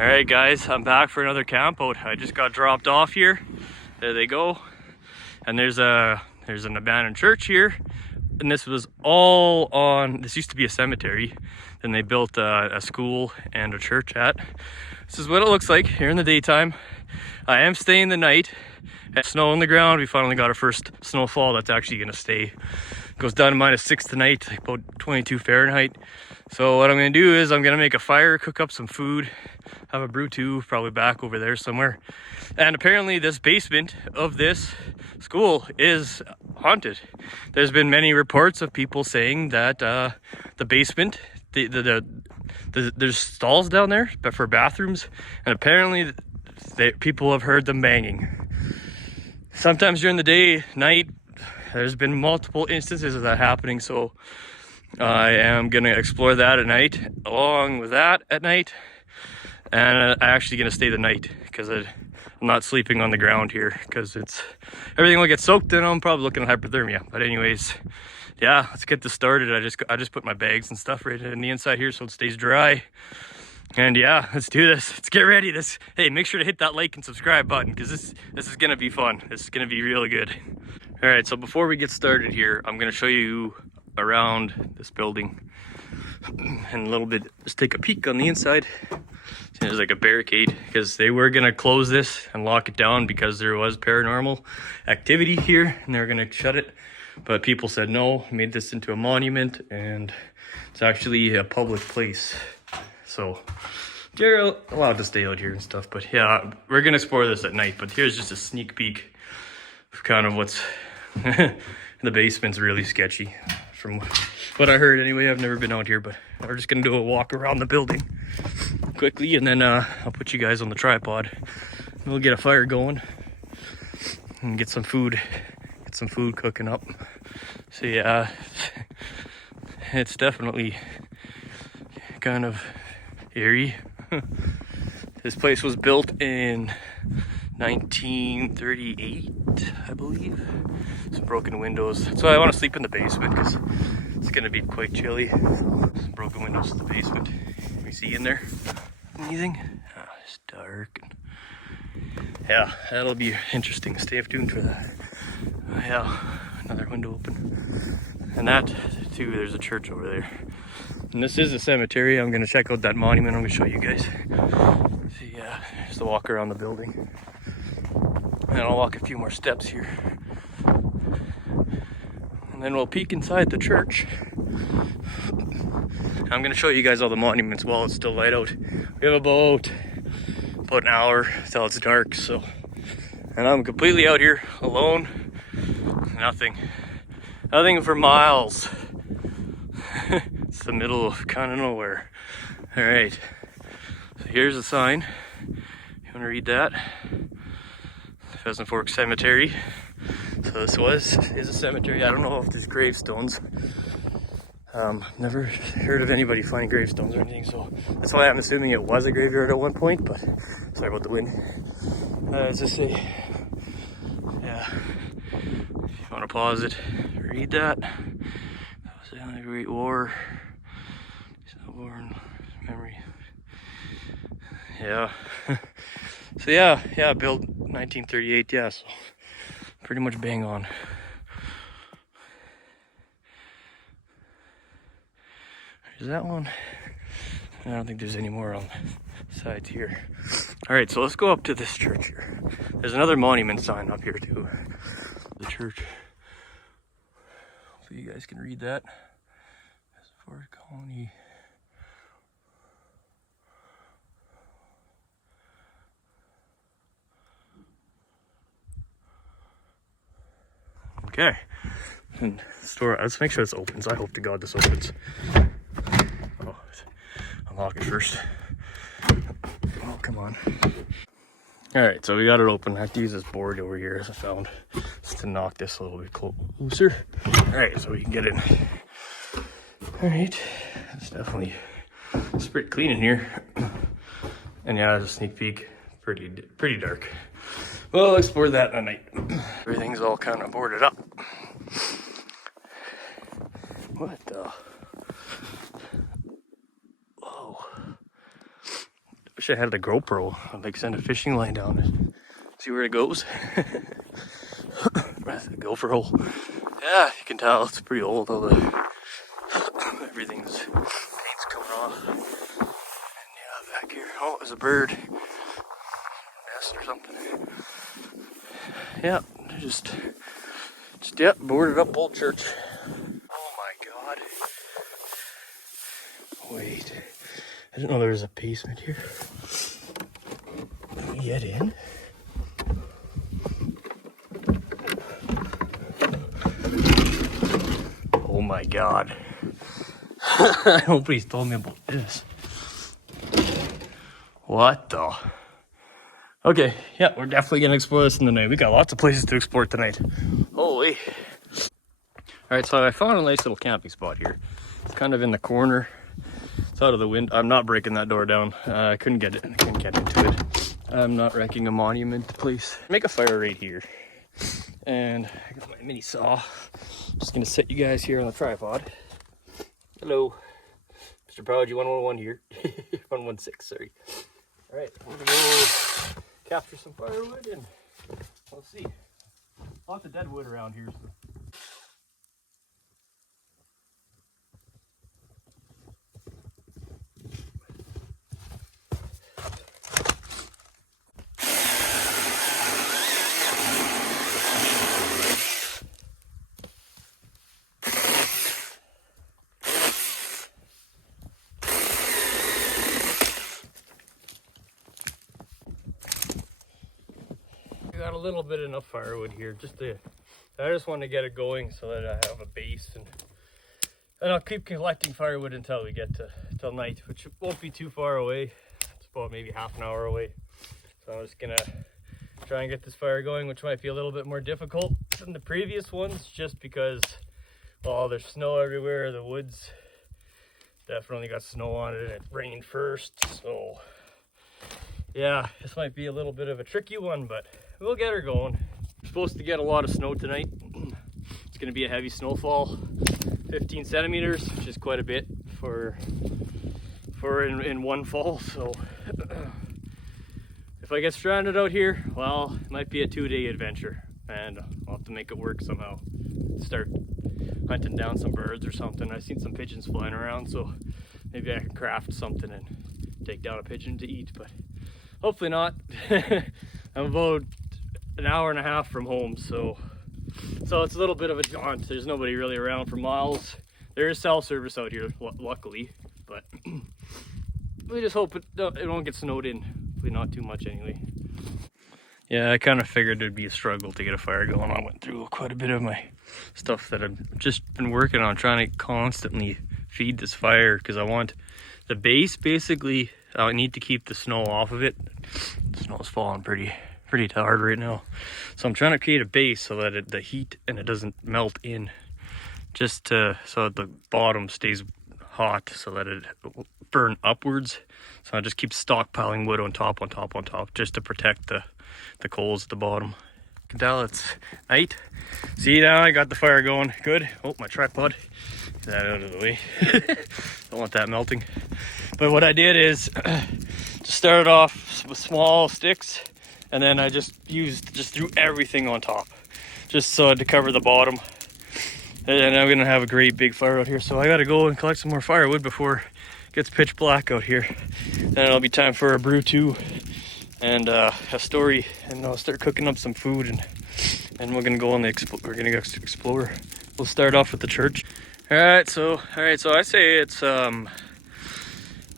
All right, guys, I'm back for another camp out. I just got dropped off here. There they go. And there's an abandoned church here. And this was all on, this used to be a cemetery. Then they built a school and a church at. This is what it looks like here in the daytime. I am staying the night. Snow on the ground. We finally got our first snowfall that's actually gonna stay. Goes down to -6 tonight, like about 22 Fahrenheit. So what I'm gonna do is I'm gonna make a fire, cook up some food, have a brew too, probably back over there somewhere. And apparently this basement of this school is haunted. There's been many reports of people saying that the basement, there's stalls down there but for bathrooms, and apparently people have heard them banging. Sometimes during the day, night, there's been multiple instances of that happening, so I am gonna explore that at night, along with that at night, and I'm actually gonna stay the night because I'm not sleeping on the ground here because everything will get soaked and I'm probably looking at hypothermia. But anyways, yeah, let's get this started. I just put my bags and stuff right in the inside here so it stays dry. And yeah, let's do this. Let's get ready. Hey, make sure to hit that like and subscribe button because this is gonna be fun. This is gonna be really good. All right, so before we get started here, I'm gonna show you around this building and a little bit, just take a peek on the inside. There's like a barricade because they were gonna close this and lock it down because there was paranormal activity here and they were gonna shut it. But people said no, made this into a monument, and it's actually a public place. So you're allowed to stay out here and stuff, but yeah, we're gonna explore this at night. But here's just a sneak peek of kind of what's the basement's really sketchy from what I heard anyway. I've never been out here, but we're just gonna do a walk around the building quickly, and then I'll put you guys on the tripod. We'll get a fire going and get some food cooking up. So yeah, it's definitely kind of eerie. This place was built in 1938, I believe. Some broken windows. So I want to sleep in the basement because it's going to be quite chilly. So some broken windows in the basement. Can we see in there anything? Oh, it's dark. Yeah, that'll be interesting. Stay tuned for that. Yeah, another window open. And that too, there's a church over there. And this is a cemetery. I'm gonna check out that monument. I'm gonna show you guys. See, just a walk around the building. And I'll walk a few more steps here. And then we'll peek inside the church. I'm gonna show you guys all the monuments while it's still light out. We have about an hour till it's dark, so. And I'm completely out here alone. Nothing for miles. It's the middle of kind of nowhere. All right, so here's a sign. You want to read that? Pheasant Fork Cemetery. So this is a cemetery. I don't know if there's gravestones. Never heard of anybody finding gravestones or anything, so that's why I'm assuming it was a graveyard at one point. But sorry about the wind. Let's just say, yeah. If you want to pause it, read that. That was the Great War. War and memory. Yeah. So yeah, built 1938. Yeah, so pretty much bang on. There's that one. I don't think there's any more on the sides here. All right, so let's go up to this church here. There's another monument sign up here too. The church. Hopefully you guys can read that. Forest Colony. Okay, and store. Let's make sure this opens. I hope to God this opens. Oh, unlock it first. Oh, come on. All right, so we got it open. I have to use this board over here as I found just to knock this a little bit looser. All right, so we can get in. All right, it's pretty clean in here. And yeah, there's a sneak peek. Pretty dark. Well, I'll explore that at night. Everything's all kind of boarded up. What the? Whoa. wish I had a GoPro. I'd like send a fishing line down and see where it goes. That's the GoPro. Yeah, you can tell it's pretty old. All the everything's paint's coming off. And yeah, back here. Oh, there's a bird nest or something. Yeah, just yeah, boarded up old church. Oh my God. Wait, I didn't know there was a basement here. Can we get in? Oh my God. Nobody's told me about this. What the? Okay, yeah, we're definitely gonna explore this in the night. We got lots of places to explore tonight. Holy. Alright, so I found a nice little camping spot here. It's kind of in the corner. It's out of the wind. I'm not breaking that door down. I couldn't get it. I couldn't get into it. I'm not wrecking a monument place. Make a fire right here. And I got my mini saw. Just gonna set you guys here on the tripod. Hello. Mr. Prodigy 111 here. 116, sorry. Alright, we're gonna go capture some firewood and we'll see. Lots of dead wood around here. So. Got a little bit enough firewood here I just want to get it going so that I have a base and I'll keep collecting firewood until we get till night, which won't be too far away. It's about maybe half an hour away. So I'm just gonna try and get this fire going, which might be a little bit more difficult than the previous ones just because, well, there's snow everywhere. The woods definitely got snow on it and it rained first, so yeah, this might be a little bit of a tricky one, but we'll get her going. We're supposed to get a lot of snow tonight. It's going to be a heavy snowfall, 15 centimeters, which is quite a bit for in one fall. So if I get stranded out here, well, it might be a 2-day adventure, and I'll have to make it work somehow. Start hunting down some birds or something. I've seen some pigeons flying around, so maybe I can craft something and take down a pigeon to eat, but hopefully not. I'm about an hour and a half from home, so it's a little bit of a jaunt. There's nobody really around for miles. There is cell service out here, luckily, but we just hope it won't get snowed in. Hopefully not too much anyway. Yeah, I kind of figured it'd be a struggle to get a fire going. I went through quite a bit of my stuff that I've just been working on, trying to constantly feed this fire because I want the base. Basically, I need to keep the snow off of it. The snow's falling pretty hard right now, so I'm trying to create a base so that the heat and it doesn't melt in, just so that the bottom stays hot, so that it will burn upwards. So I just keep stockpiling wood on top, just to protect the coals at the bottom. You can tell it's night. See, now I got the fire going. Good. Oh, my tripod. Get that out of the way. Don't want that melting. But what I did is just started off with small sticks, and then I just threw everything on top, just so to cover the bottom. And I'm gonna have a great big fire out here, so I gotta go and collect some more firewood before it gets pitch black out here. Then it'll be time for a brew too, and a story, and I'll start cooking up some food, and we're gonna go on we're gonna go explore. We'll start off with the church. All right, so I say it's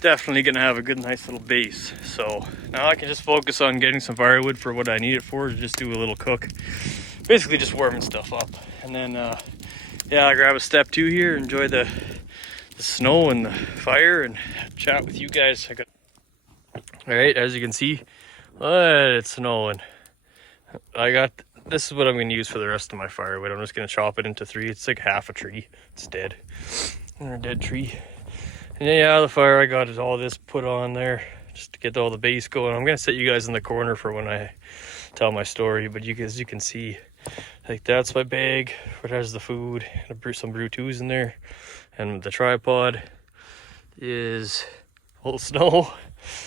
definitely gonna have a good, nice little base. So now I can just focus on getting some firewood for what I need it for, to just do a little cook, basically just warming stuff up. And then yeah, I'll grab a step 2 here, enjoy the snow and the fire, and chat with you guys. All right, as you can see, it's snowing. This is what I'm going to use for the rest of my firewood. I'm just going to chop it into 3. It's like half a tree. It's dead. Or a dead tree. And yeah, the fire, I got all this put on there just to get all the base going. I'm going to set you guys in the corner for when I tell my story. But you guys, you can see, like, that's my bag where it has the food. Some brew 2s in there. And the tripod is full of snow.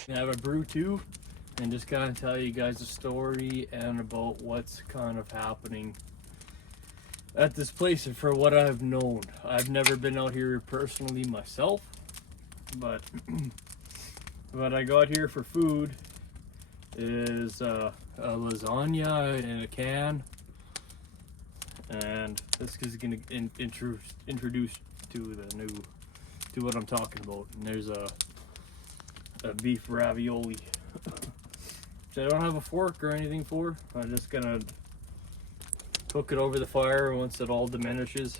I have a brew too, and just kind of tell you guys a story and about what's kind of happening at this place and for what I've known. I've never been out here personally myself, but what I got here for food is a lasagna in a can, and this is gonna introduce to what I'm talking about. And there's a beef ravioli, which I don't have a fork or anything for. I'm just gonna cook it over the fire once it all diminishes.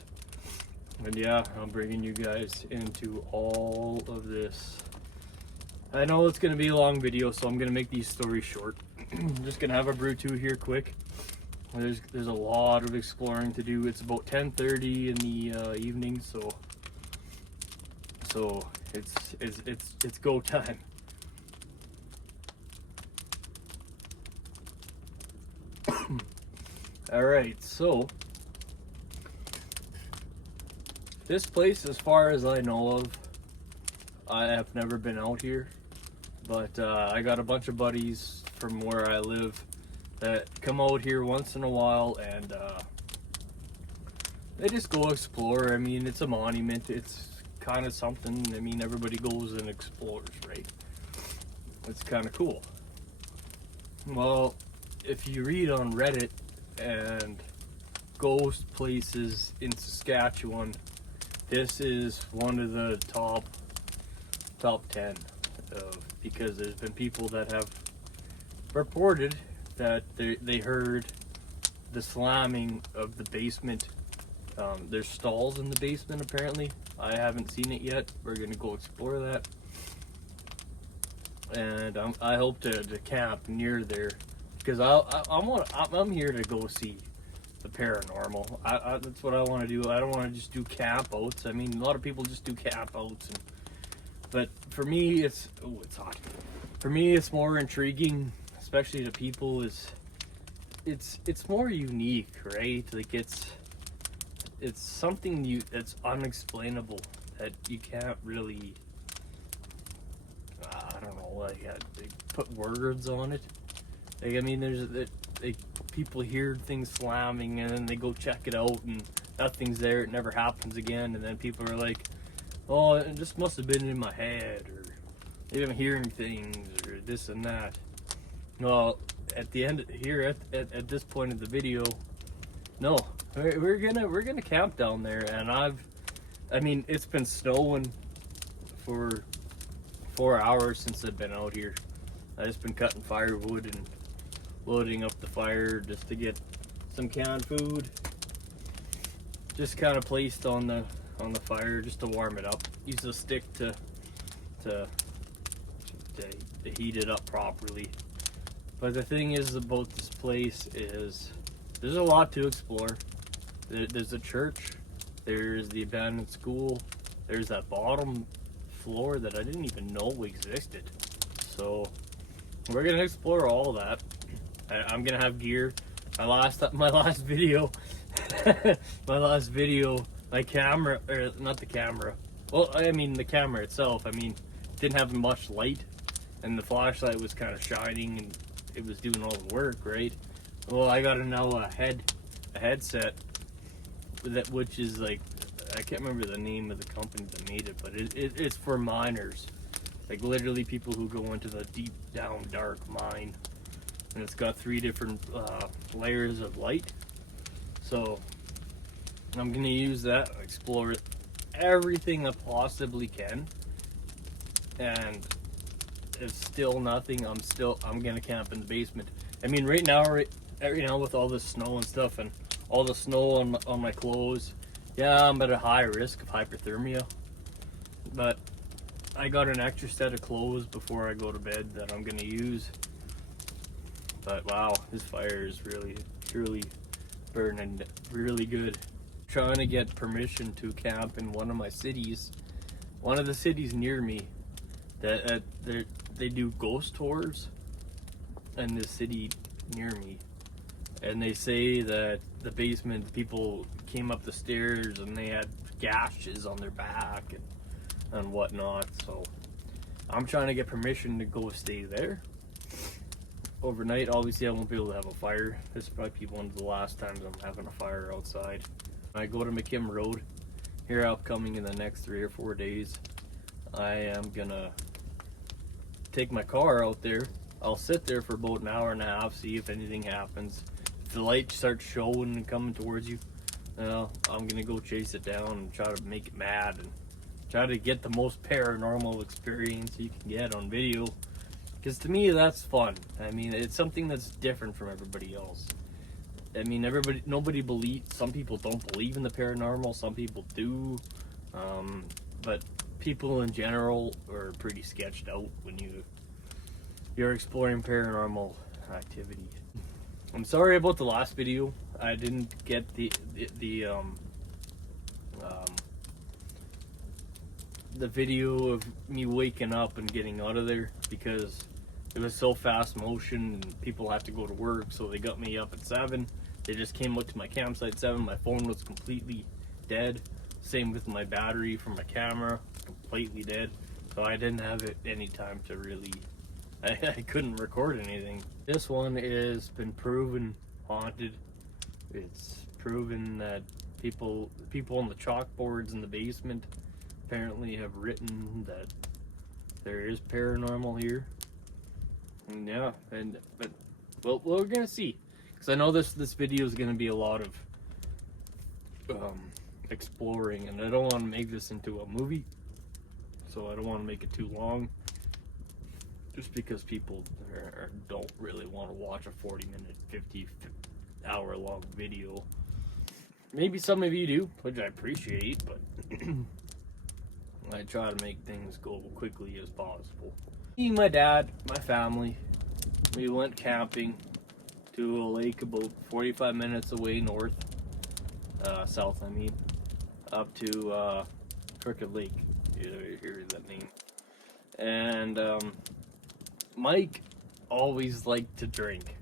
And yeah, I'm bringing you guys into all of this. I know it's gonna be a long video, so I'm gonna make these stories short. I'm just gonna have a brew two here quick. There's a lot of exploring to do. It's about 10:30 in the evening, so it's go time. All right, so this place, as far as I know of, I have never been out here, but I got a bunch of buddies from where I live that come out here once in a while, and they just go explore. I mean, it's a monument. It's kind of something. I mean, everybody goes and explores, right? It's kind of cool. Well, if you read on Reddit and ghost places in Saskatchewan, this is one of the top 10 because there's been people that have reported that they heard the slamming of the basement. There's stalls in the basement apparently. I haven't seen it yet. We're gonna go explore that, and I hope to camp near there, because I'm here to go see the paranormal. That's what I want to do. I don't want to just do camp outs. I mean, a lot of people just do camp outs, but for me, it's hot. For me, it's more intriguing, especially to people. It's more unique, right? Like it's something that's unexplainable, that you can't really, I don't know, like they put words on it. Like, I mean, people hear things slamming and then they go check it out and nothing's there. It never happens again. And then people are like, oh, it just must have been in my head, or maybe I'm hearing things, or this and that. Well, at the end here, at this point of the video, no, we're gonna camp down there. And I mean, it's been snowing for 4 hours since I've been out here. I've just been cutting firewood and loading up the fire just to get some canned food, just kind of placed on the fire just to warm it up. Use a stick to heat it up properly. But the thing is about this place is there's a lot to explore. There's a church, there's the abandoned school, there's that bottom floor that I didn't even know existed. So we're gonna explore all of that. I'm gonna have gear. My last video, my camera, or not the camera. Well, I mean the camera itself. I mean, didn't have much light, and the flashlight was kind of shining, and it was doing all the work, right? Well, I got a headset which is like, I can't remember the name of the company that made it, but it's for miners, like literally people who go into the deep down dark mine, and it's got 3 different layers of light. So I'm gonna use that, explore everything I possibly can, and if still nothing, I'm gonna camp in the basement. I mean, right now with all this snow and stuff, and all the snow on my clothes, yeah, I'm at a high risk of hypothermia. But I got an extra set of clothes before I go to bed that I'm gonna use. But wow, this fire is really, truly burning really good. Trying to get permission to camp in one of the cities near me, that they do ghost tours in this city near me, and they say that the basement people came up the stairs and they had gashes on their back and whatnot. So I'm trying to get permission to go stay there overnight. Obviously I won't be able to have a fire. This will probably be one of the last times I'm having a fire outside. I go to McKim Road here upcoming in the next 3 or 4 days. I am gonna take my car out there. I'll sit there for about an hour and a half, see if anything happens. If the light starts showing and coming towards you, I'm gonna go chase it down and try to make it mad and try to get the most paranormal experience you can get on video. Because to me, that's fun. I mean, it's something that's different from everybody else. I mean, nobody believes, some people don't believe in the paranormal, some people do. But people in general are pretty sketched out when you're exploring paranormal activity. I'm sorry about the last video. I didn't get the video of me waking up and getting out of there because it was so fast motion and people have to go to work, so they got me up at 7. They just came out to my campsite at 7. My phone was completely dead. Same with my battery for my camera, completely dead. So I didn't have any time to really, I couldn't record anything. This one has been proven haunted. It's proven that people on the chalkboards in the basement apparently have written that there is paranormal here. And yeah, but well, we're gonna see, because I know this video is gonna be a lot of exploring, and I don't want to make this into a movie, so I don't want to make it too long, just because people don't really want to watch a 40-minute, 50-hour-long video. Maybe some of you do, which I appreciate, but I try to make things go quickly as possible. Me, my dad, my family, we went camping to a lake about 45 minutes away south, I mean, up to Crooked Lake. You hear that name. And Mike always liked to drink.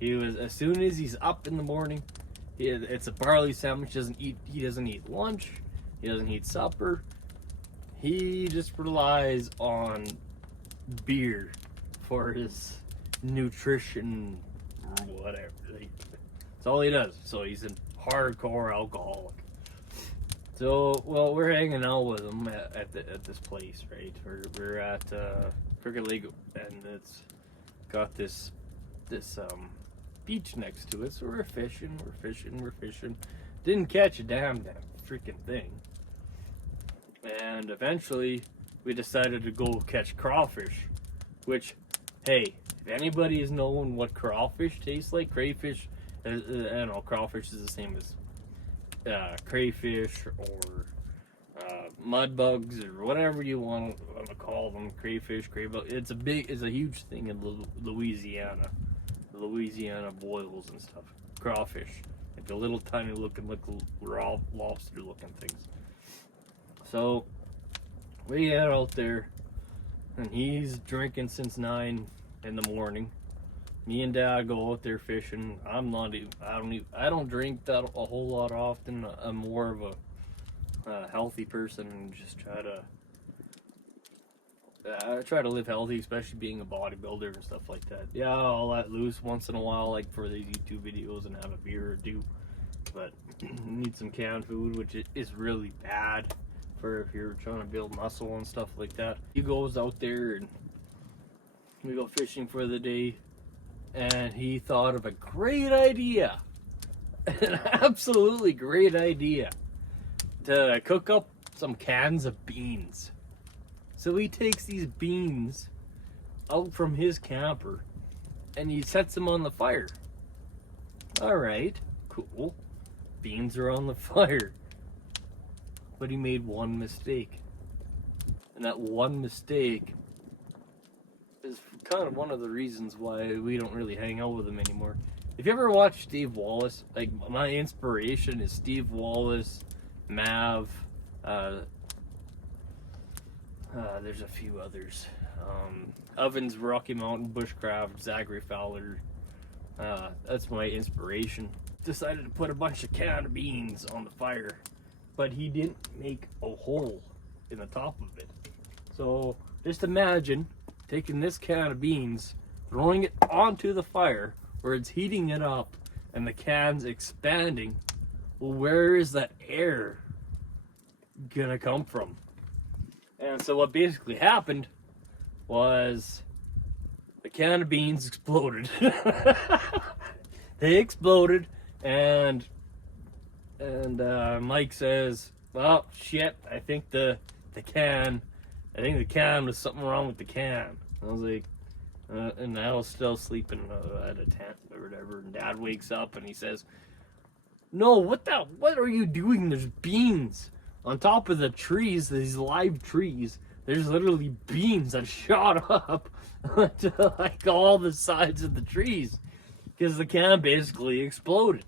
He was, as soon as he's up in the morning, it's a barley sandwich. He doesn't eat lunch. He doesn't eat supper. He just relies on beer for his nutrition, whatever. That's all he does. So he's a hardcore alcoholic. So, well, we're hanging out with him at this place, right? We're at Crooked Lake, and it's got this beach next to it. So we're fishing. Didn't catch a damn freaking thing. And eventually, we decided to go catch crawfish, which, hey, if anybody has known what crawfish tastes like, crayfish, I don't know, crawfish is the same as crayfish or mud bugs or whatever you want to call them, crayfish, craybugs. It's a huge thing in Louisiana. Louisiana boils and stuff. Crawfish, like the little tiny looking, like raw lobster looking things. So we get out there, and he's drinking since 9 in the morning. Me and Dad go out there fishing. I don't drink that a whole lot often. I'm more of a healthy person and just try to live healthy, especially being a bodybuilder and stuff like that. Yeah, I'll let loose once in a while, like for these YouTube videos, and have a beer or two. But need some canned food, which is really bad for if you're trying to build muscle and stuff like that. He goes out there and we go fishing for the day, and he thought of a great idea, an absolutely great idea, to cook up some cans of beans. So he takes these beans out from his camper and he sets them on the fire. All right, cool. Beans are on the fire. But he made one mistake. And that one mistake is kind of one of the reasons why we don't really hang out with him anymore. If you ever watch Steve Wallace, like, my inspiration is Steve Wallace, Mav, there's a few others. Ovens, Rocky Mountain, Bushcraft, Zachary Fowler. That's my inspiration. Decided to put a bunch of canned beans on the fire, but he didn't make a hole in the top of it. So Just imagine taking this can of beans, throwing it onto the fire where it's heating it up and the can's expanding. Well, where is that air gonna come from? And so what basically happened was the can of beans exploded. They exploded, and Mike says, "Well, shit, I think the can was something wrong with the can." I was like, and I was still sleeping at a tent or whatever. And Dad wakes up and he says, "No, what are you doing? There's beans on top of the trees, these live trees. There's literally beans that shot up to like all the sides of the trees because the can basically exploded,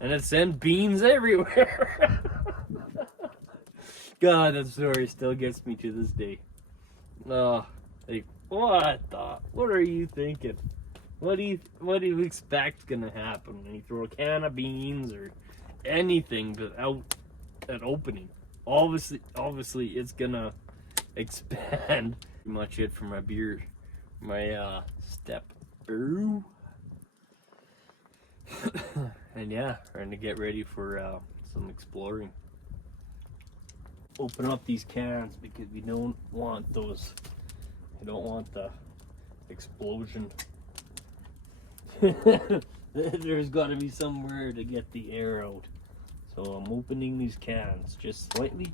and it sent beans everywhere." God, that story still gets me to this day. Like, what are you thinking? What do you expect's gonna happen when you throw a can of beans or anything but out that opening? Obviously, it's gonna expand. Pretty much it for my beer, my step. Ooh. And yeah, trying to get ready for some exploring. Open up these cans because we don't want those. We don't want the explosion. There's got to be somewhere to get the air out. So I'm opening these cans just slightly,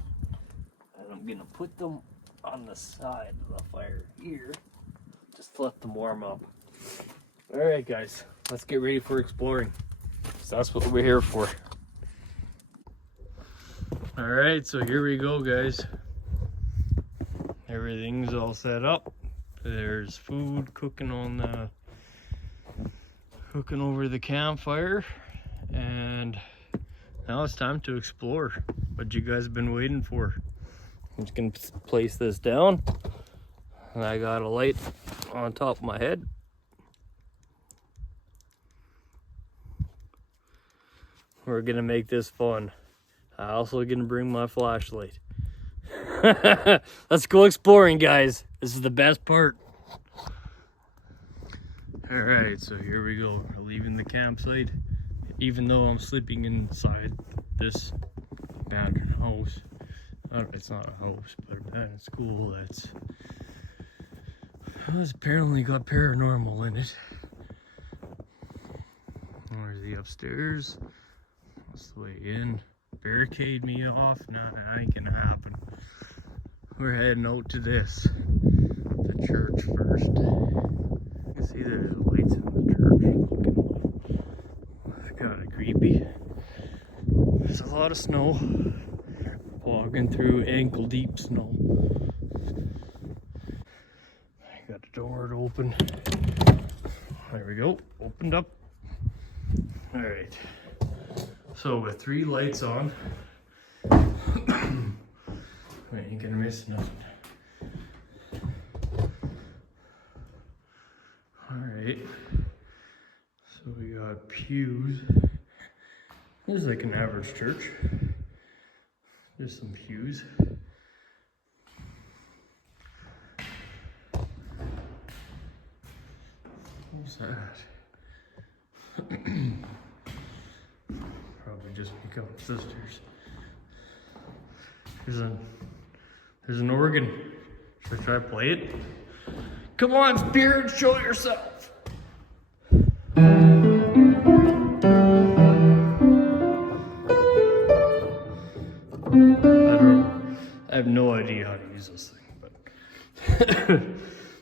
and I'm gonna put them on the side of the fire here, just to let them warm up. All right, guys, let's get ready for exploring. So that's what we're here for. All right, so here we go, guys. Everything's all set up. There's food cooking over the campfire, and now it's time to explore what you guys have been waiting for. I'm just gonna place this down, and I got a light on top of my head. We're gonna make this fun. I'm also gonna bring my flashlight. Let's go exploring, guys. This is the best part. All right, so here we go. We're leaving the campsite, even though I'm sleeping inside this abandoned house. It's not a house, but abandoned school that's apparently got paranormal in it. There's the upstairs. That's the way in. Barricade me off? Nah, that ain't gonna happen. We're heading out to the church first. You can see there's lights in the church. It's kind of creepy. There's a lot of snow. Walking through ankle deep snow. I got the door open. There we go. Opened up. All right. So with 3 lights on, we ain't gonna miss nothing. All right. So we got pews. This is like an average church. There's some pews. What's that? Probably just become sisters. There's an organ. Should I try to play it? Come on, spirit, show yourself. I have no idea how to use this thing, but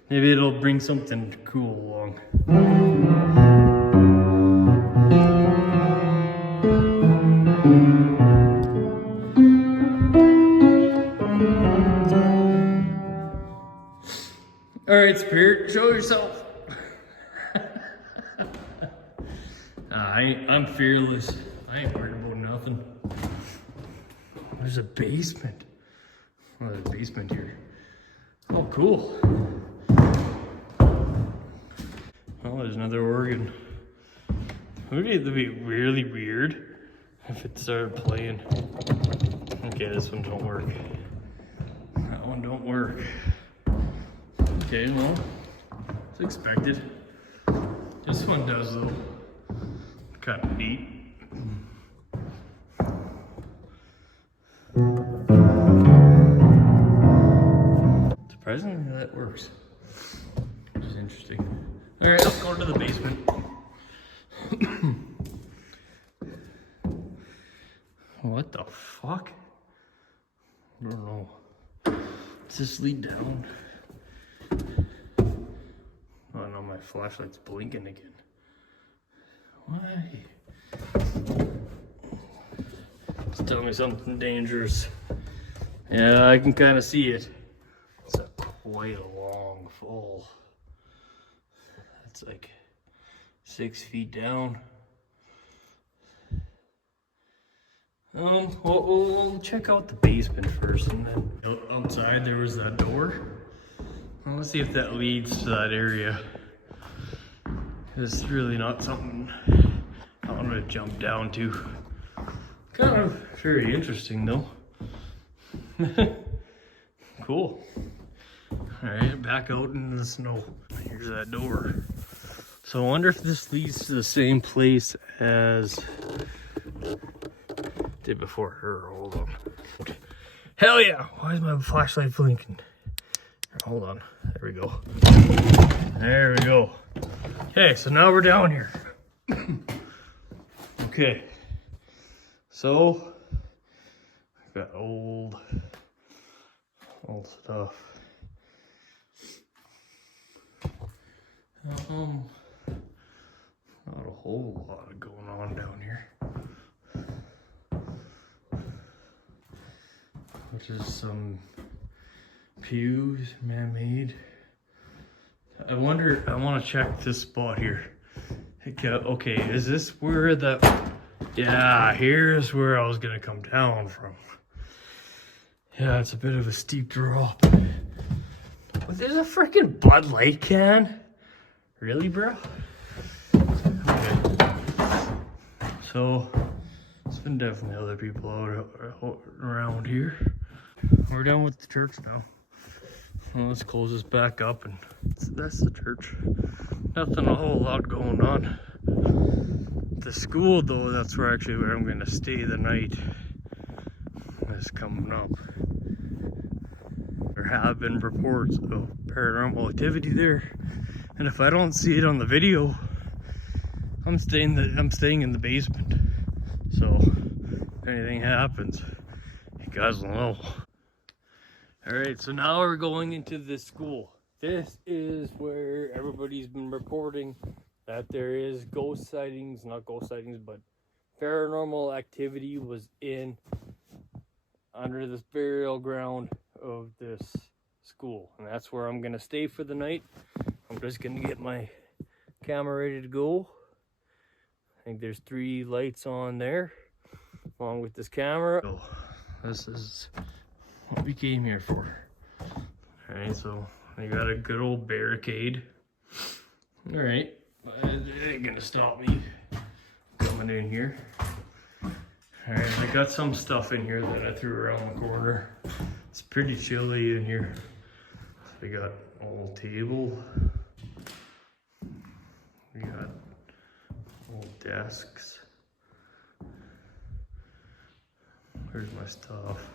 maybe it'll bring something cool along. All right, spirit, show yourself. I'm fearless. I ain't worried about nothing. There's a basement. Oh, there's a basement here. Oh, cool. Oh, there's another organ. Would it be really weird if it started playing? Okay, this one don't work. That one don't work. Okay, well, it's expected. This one does though. Kind of neat. Surprisingly, that works. Which is interesting. All right, let's go to the basement. What the fuck? I don't know. Does this lead down? Oh no, my flashlight's blinking again. Why? Just tell me something dangerous. Yeah, I can kind of see it. It's quite a long fall. It's like 6 feet down. We'll check out the basement first, and then outside there was that door. Let's see if that leads to that area. It's really not something I want to jump down to. Kind of very interesting though. Cool. Alright, back out into the snow. Here's that door. So I wonder if this leads to the same place as did before her. Hold on. Hell yeah! Why is my flashlight blinking? Hold on. There we go. There we go. Okay, so now we're down here. Okay. So I've got old stuff. Not a whole lot going on down here. Which is some pews, man-made. I wonder, I want to check this spot here. Okay, is this where the... Yeah, here's where I was going to come down from. Yeah, it's a bit of a steep drop. But there's a freaking Bud Light can? Really, bro? Okay. So, there's been definitely other people out around here. We're done with the church now. Well, let's close this back up, and that's the church. Nothing a whole lot going on. The school, though, that's where I'm going to stay the night. Is coming up. There have been reports of paranormal activity there, and if I don't see it on the video, I'm staying in the basement. So if anything happens, you guys will know. All right, so now we're going into this school. This is where everybody's been reporting that there is ghost sightings, not ghost sightings, but paranormal activity was under this burial ground of this school. And that's where I'm gonna stay for the night. I'm just gonna get my camera ready to go. I think there's 3 lights on there, along with this camera. So this is what we came here for. All right, so we got a good old barricade. All right, but it ain't gonna stop me coming in here. All right, I got some stuff in here that I threw around the corner. It's pretty chilly in here. We got a old table. We got old desks. Where's my stuff?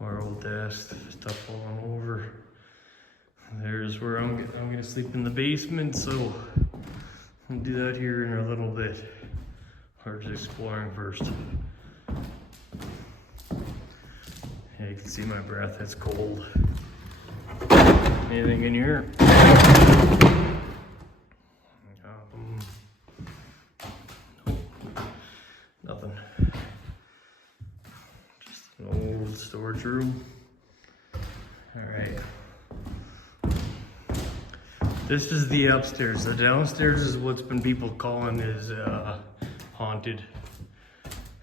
More old desks, stuff falling over. There's where I'm gonna sleep in the basement, so I'll do that here in a little bit. We're just exploring first. Yeah, you can see my breath, it's cold. Anything in here? Nothing. Just an old storage room. All right. This is the upstairs. The downstairs is what's been people calling is haunted.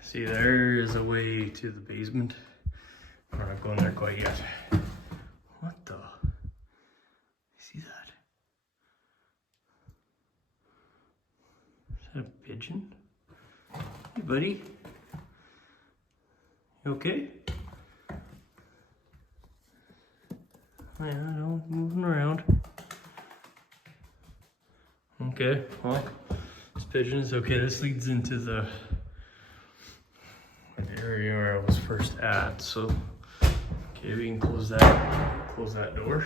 See, there is a way to the basement. We're not going there quite yet. What the? See that? Is that a pigeon? Hey, buddy. You okay? Yeah, no, moving around. Okay, well, it's pigeons. Okay, this leads into the area where I was first at. So, okay, we can close that door.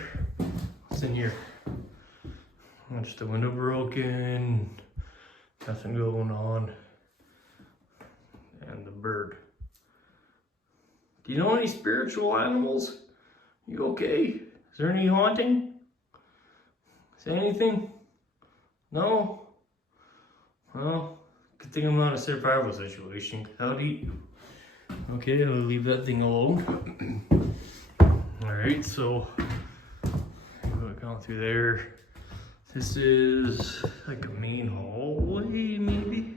What's in here? Oh, just a window broken. Nothing going on. And the bird. Do you know any spiritual animals? You okay? Is there any haunting? Say anything? No? Well, good thing I'm not in a survival situation. How'd eat? Okay, I'll leave that thing alone. Alright, so going through there. This is like a main hallway, maybe?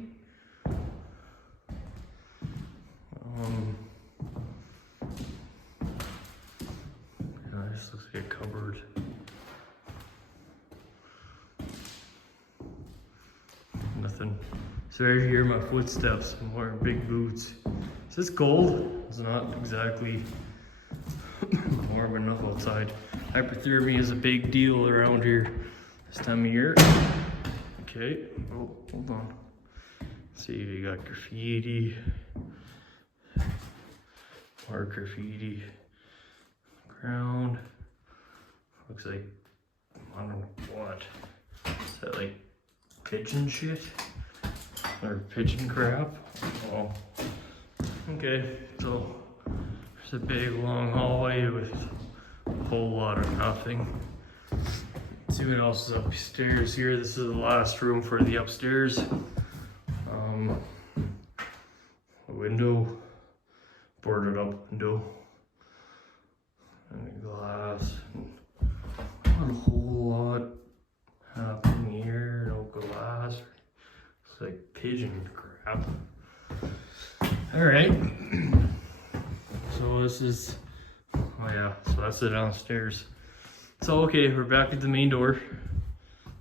Yeah, this looks like a cupboard. Nothing. So right here, my footsteps. I'm wearing big boots. Is this cold? It's not exactly warm enough outside. Hypothermia is a big deal around here this time of year. Okay. Oh, hold on. Let's see, we got graffiti. More graffiti. Ground. Looks like, I don't know what. Is that like pigeon shit? Or pigeon crap? Oh. Okay, so there's a big long hallway with a whole lot of nothing. Let's see what else is upstairs here. This is the last room for the upstairs. A window, boarded up window, and a glass. Not a whole lot happening here. No glass. It's like pigeon crap. All right. So this is, oh yeah, so that's the downstairs. So okay, we're back at the main door.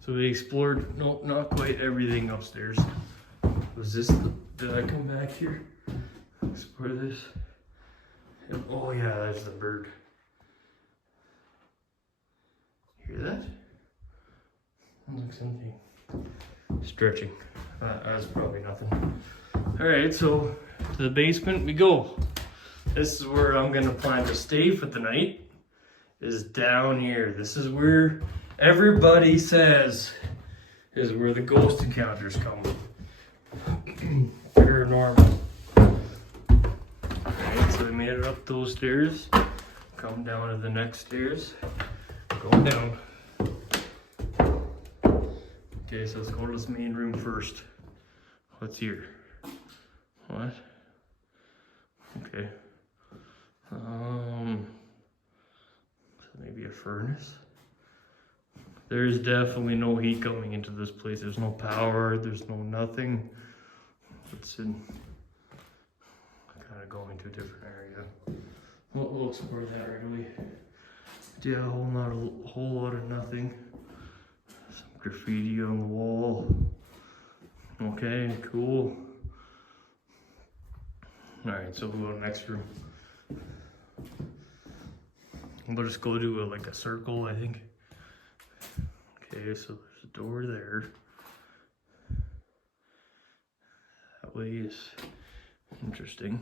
So we explored, no, not quite everything upstairs. Was this, did I come back here? Explore this? Oh yeah, there's the bird. Hear that? That looks something stretching. That's probably nothing. All right, so to the basement we go. This is where I'm gonna plan to stay for the night. Is down here. This is where everybody says is where the ghost encounters come. Paranormal. Alright, so we made it up those stairs. Come down to the next stairs. Go down. Okay, so let's go to this main room first. What's here? What? Okay. Maybe a furnace. There's definitely no heat coming into this place. There's no power, there's no nothing. It's in, kind of going to a different area. We'll explore that right away. Yeah, a whole lot of nothing. Some graffiti on the wall. Okay, cool. Alright, so we'll go to the next room. We'll just go to like a circle, I think. Okay, so there's a door there. That way is interesting.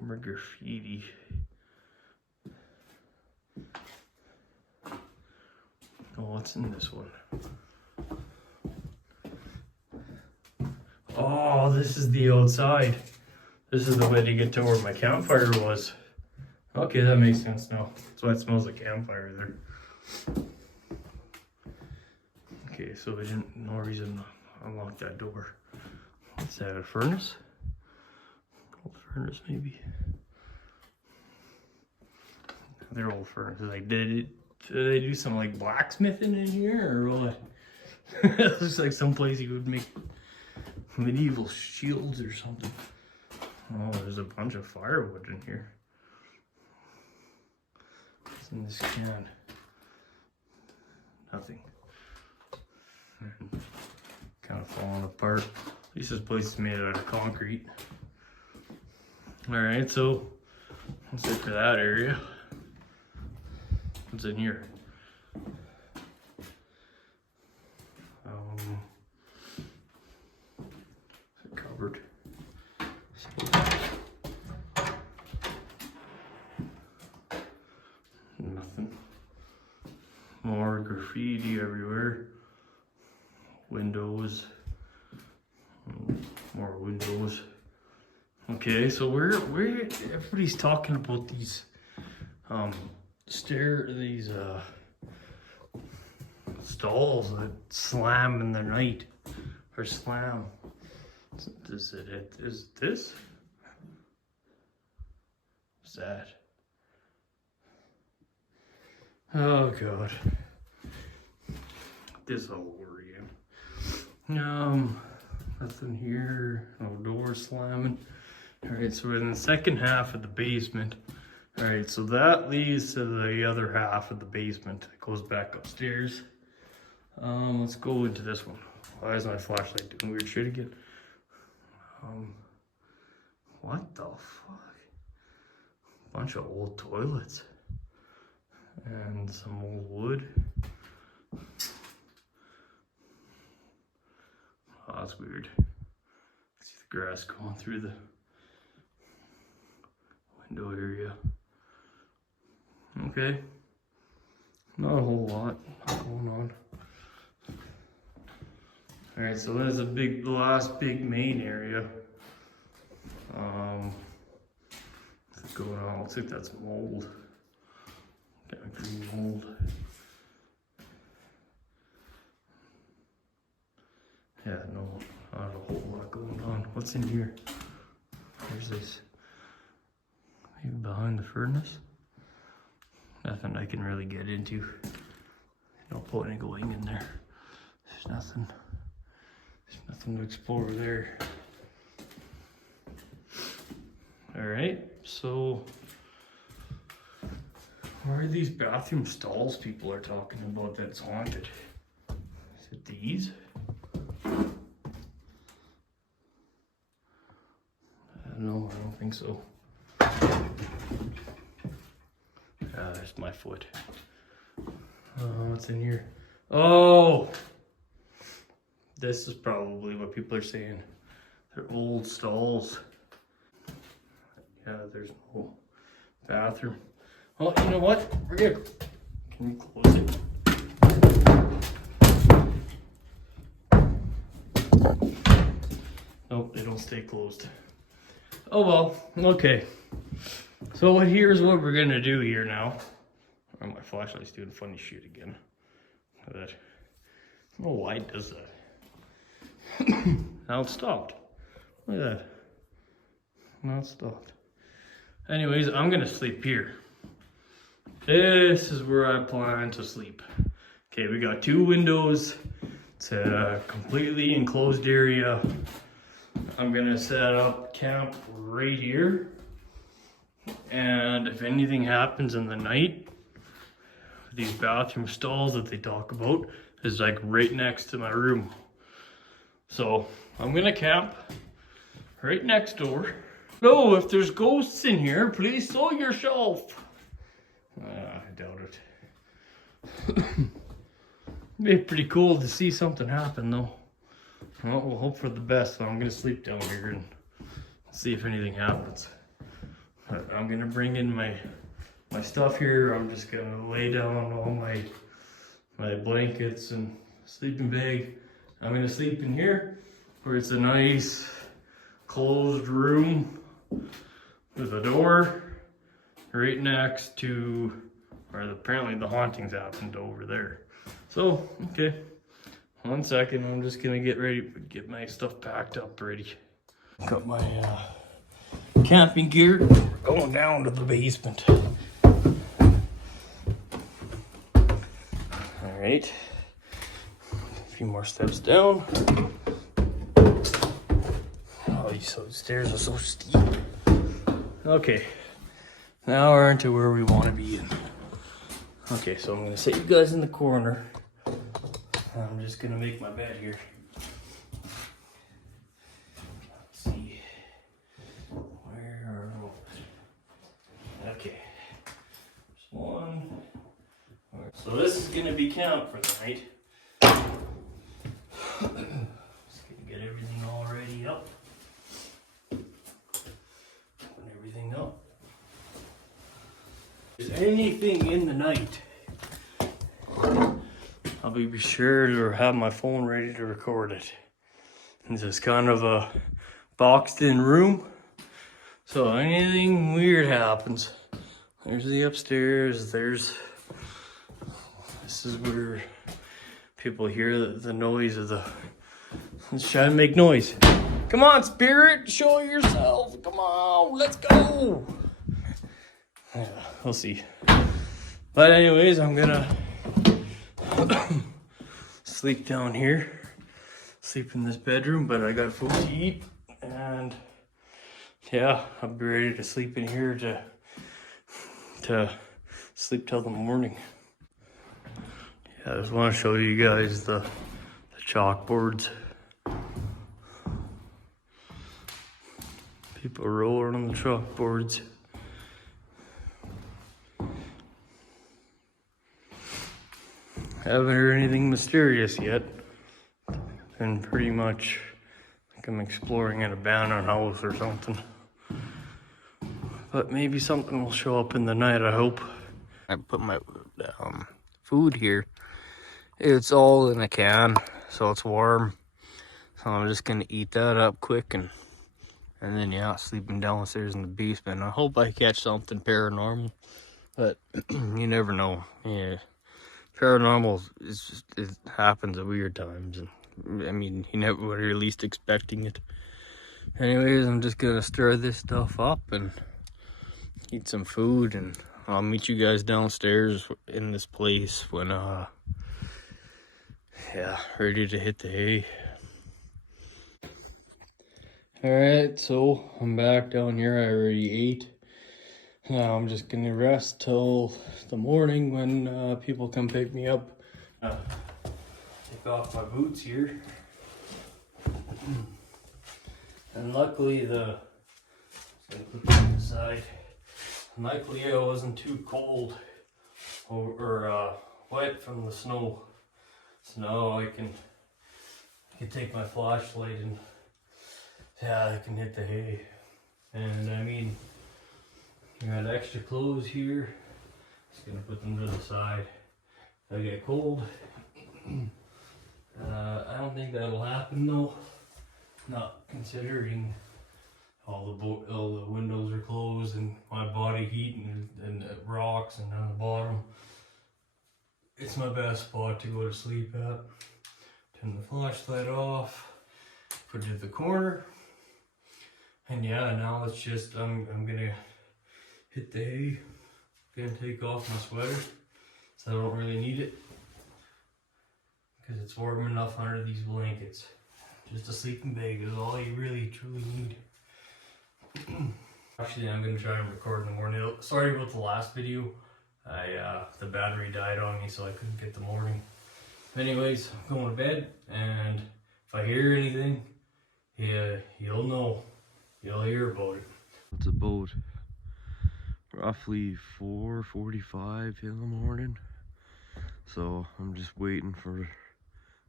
More graffiti. Oh, what's in this one? Oh, this is the outside. This is the way to get to where my campfire was. Okay, that makes sense now. That's why it smells like campfire there. Okay, so we didn't, no reason to unlock that door. Is that a furnace? Old furnace, maybe. They're old furnaces. Like, did they do some like blacksmithing in here or what? It looks like some place you would make medieval shields or something. Oh, there's a bunch of firewood in here. What's in this can? Nothing. Kind of falling apart. At least this place is made out of concrete. Alright, so that's it for that area. What's in here? Cupboard. Nothing. More graffiti everywhere. Windows. More windows. Okay, so where everybody's talking about these stalls that slam in the night or slam. Is this? What's that? Oh god. This all over again. Nothing here. No door slamming. Alright, so we're in the second half of the basement. Alright, so that leads to the other half of the basement. It goes back upstairs. Let's go into this one. Why is my flashlight doing weird shit again? What the fuck? Bunch of old toilets. And some old wood. Oh, that's weird. See the grass going through the window area. Okay. Not a whole lot going on. Alright, so there's the last big main area. What's going on? Looks like that's mold. Got a green mold. Yeah, no, not a whole lot going on. What's in here? Where's this? Maybe behind the furnace? Nothing I can really get into. No point in going in there. There's nothing to explore there. Alright, so where are these bathroom stalls people are talking about that's haunted? Is it these? No, I don't think so. There's my foot. What's in here? Oh! This is probably what people are saying. They're old stalls. Yeah, there's no bathroom. Oh, you know what? We're gonna... Can you close it? Nope, they don't stay closed. Oh well, okay. So here's what we're gonna do here now. Oh, my flashlight's doing funny shit again. Look at that. I don't know why it does that. Now it stopped. Look at that. Now it stopped. Anyways, I'm gonna sleep here. This is where I plan to sleep. Okay, we got 2 windows. It's a completely enclosed area. I'm gonna set up camp right here. And if anything happens in the night, these bathroom stalls that they talk about is like right next to my room. So I'm gonna camp right next door. So if there's ghosts in here, please show yourself. I doubt it. It'd be pretty cool to see something happen though. Well, we'll hope for the best. So I'm gonna sleep down here and see if anything happens. I'm gonna bring in my stuff here. I'm just gonna lay down all my blankets and sleeping bag. I'm gonna sleep in here where it's a nice closed room with a door right next to where apparently the hauntings happened over there. So, okay, 1 second. I'm just gonna get ready, get my stuff packed up ready. Got my camping gear. We're going down to the basement. All right, a few more steps down. Oh, these stairs are so steep. Okay, now we're into where we want to be in. Okay, so I'm gonna set you guys in the corner. I'm just gonna make my bed here. Let's see. Where are we? Okay. There's 1, So this is gonna be camp for the night. Just gonna get everything all ready up. Put everything up. If there's anything in the night, I'll be sure to have my phone ready to record it. This is kind of a boxed in room, so anything weird happens. There's the upstairs, this is where people hear the noise of the, let's try to make noise. Come on, spirit, show yourself. Come on, let's go. Yeah, we'll see. But anyways, I'm gonna sleep down here, sleep in this bedroom, but I got food to eat, and yeah, I'll be ready to sleep in here to sleep till the morning. Yeah, I just want to show you guys the chalkboards. People rolling on the chalkboards. Haven't heard anything mysterious yet. And pretty much like I'm exploring an abandoned house or something. But maybe something will show up in the night, I hope. I put my food here. It's all in a can, so it's warm. So I'm just gonna eat that up quick and then yeah, sleeping downstairs in the basement. I hope I catch something paranormal, but you never know. Yeah, paranormal it happens at weird times, and I mean, you never when you're least expecting it. Anyways, I'm just gonna stir this stuff up and eat some food, and I'll meet you guys downstairs in this place when yeah, ready to hit the hay. Alright, so I'm back down here. I already ate. Now I'm just gonna rest till the morning when people come pick me up. Take off my boots here. And luckily I'm gonna put them aside. Luckily I wasn't too cold or wet from the snow. So now I can take my flashlight and yeah, I can hit the hay. And I mean, I got extra clothes here. Just gonna put them to the side. If I get cold. I don't think that'll happen though. Not considering all the windows are closed and my body heat and rocks and down the bottom. It's my best spot to go to sleep at. Turn the flashlight off. Put it in the corner. And yeah, now it's just, I'm gonna hit the hay. Gonna take off my sweater, so I don't really need it. Because it's warm enough under these blankets. Just a sleeping bag is all you really truly need. Actually, I'm gonna try and record in the morning. Sorry about the last video. The battery died on me, so I couldn't get the morning. Anyways, I'm going to bed, and if I hear anything, yeah, you'll know. You'll hear about it. It's about roughly 4:45 in the morning, so I'm just waiting for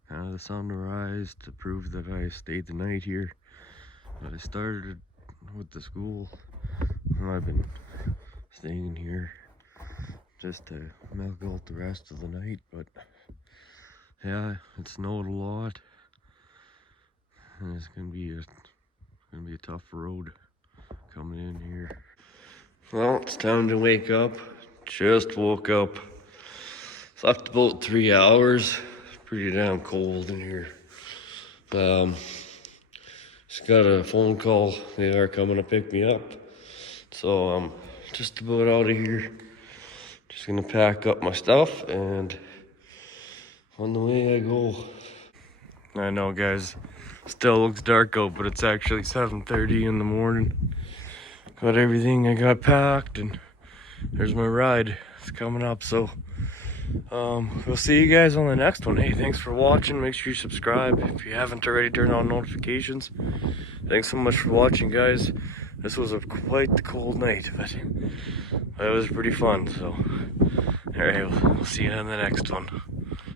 kind of the sun to rise to prove that I stayed the night here. But I started with the school, and I've been staying here just to milk out the rest of the night. But yeah, it snowed a lot, and it's gonna be a tough road coming in here. Well, it's time to wake up. Just woke up. Slept about 3 hours. It's pretty damn cold in here. Just got a phone call. They are coming to pick me up. So I'm just about out of here. Just gonna pack up my stuff and on the way I go. I know, guys. Still looks dark out, but it's actually 7:30 in the morning. Got everything I got packed, and there's my ride. It's coming up, so we'll see you guys on the next one. Hey, thanks for watching. Make sure you subscribe if you haven't already. Turn on notifications. Thanks so much for watching, guys. This was quite the cold night, but it was pretty fun. So All right, we'll see you on the next one.